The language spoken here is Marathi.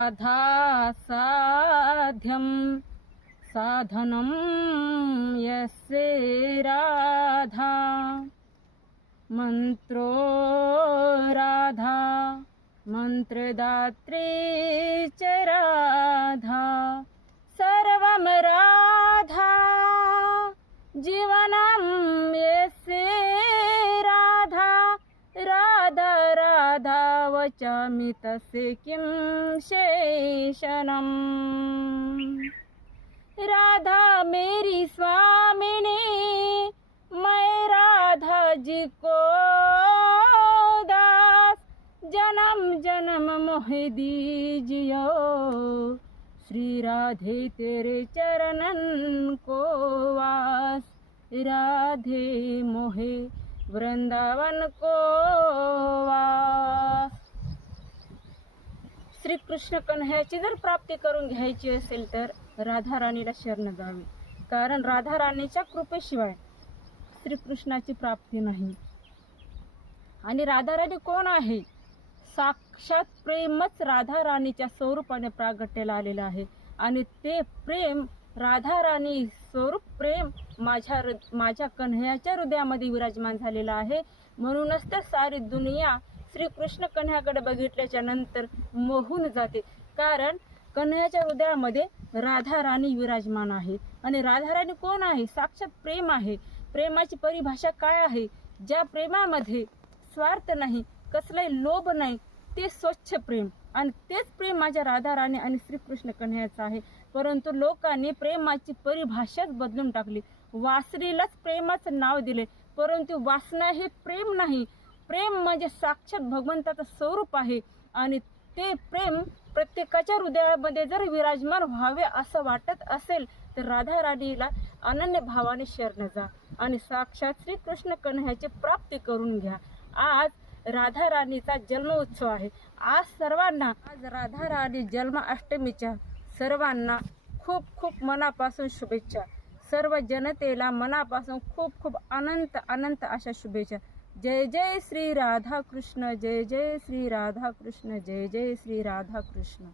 राधा साध्यं साधनं यस्य राधा मंत्रो राधा मंत्रदात्री च राधा सर्वं राधा जीवनं यस्य राधा राधा राधा वचामि तस्य किं शेषनम्। राधा मेरी स्वामिनी मैं राधा जी को दास जन्म जन्म मोहे दीजियो श्री राधे तेरे चरणन को वास राधे मोहे वृंदावन को वास। श्री कृष्ण कन्हैयाची जर प्राप्ती करून घ्यायची असेल तर राधा राणीला शरण जावे, कारण राधा राणीच्या कृपेशिवाय श्रीकृष्णाची प्राप्ती नाही। आणि राधा राणी कोण आहे? साक्षात प्रेमच राधा राणीच्या स्वरूपाने प्रागट्याला आलेलं आहे आणि ते प्रेम राधा राणी स्वरूप प्रेम माझ्या कन्हैयाच्या हृदयामध्ये विराजमान झालेलं आहे। म्हणूनच तर सारी दुनिया श्रीकृष्ण कन्हैयाकडे बघितल्याच्या नंतर मोहून जाते, कारण कन्हैयाच्या हृदयामध्ये राधा राणी विराजमान आहे। आणि राधा राणी कोण आहे? साक्षात प्रेम आहे। प्रेमाची परिभाषा काय आहे? ज्या प्रेमामध्ये स्वार्थ नाही, कसलाही लोभ नाही, ते स्वच्छ प्रेम, आणि तेच प्रेम माझ्या राधा राणी आणि श्रीकृष्ण कन्हैयाचं आहे। परंतु लोकांनी प्रेमाची परिभाषाच बदलून टाकली, वासनेलाच प्रेमाचं नाव दिले, परंतु वासना हे प्रेम नाही। प्रेम म्हणजे साक्षात भगवंताचं स्वरूप आहे आणि ते प्रेम प्रत्येकाच्या हृदयामध्ये जर विराजमान व्हावे असं वाटत असेल तर राधा राणीला अनन्य भावाने शरण जा आणि साक्षात श्रीकृष्ण कन्हैयाची प्राप्ती करून घ्या। आज राधा राणीचा जन्म उत्सव आहे। आज राधा राणी जन्माष्टमीच्या सर्वांना खूप खूप मनापासून शुभेच्छा। सर्व जनतेला मनापासून खूप खूप अनंत अनंत अशा शुभेच्छा। जय जय श्री राधा कृष्ण, जय जय श्री राधा कृष्ण, जय जय श्री राधा कृष्ण।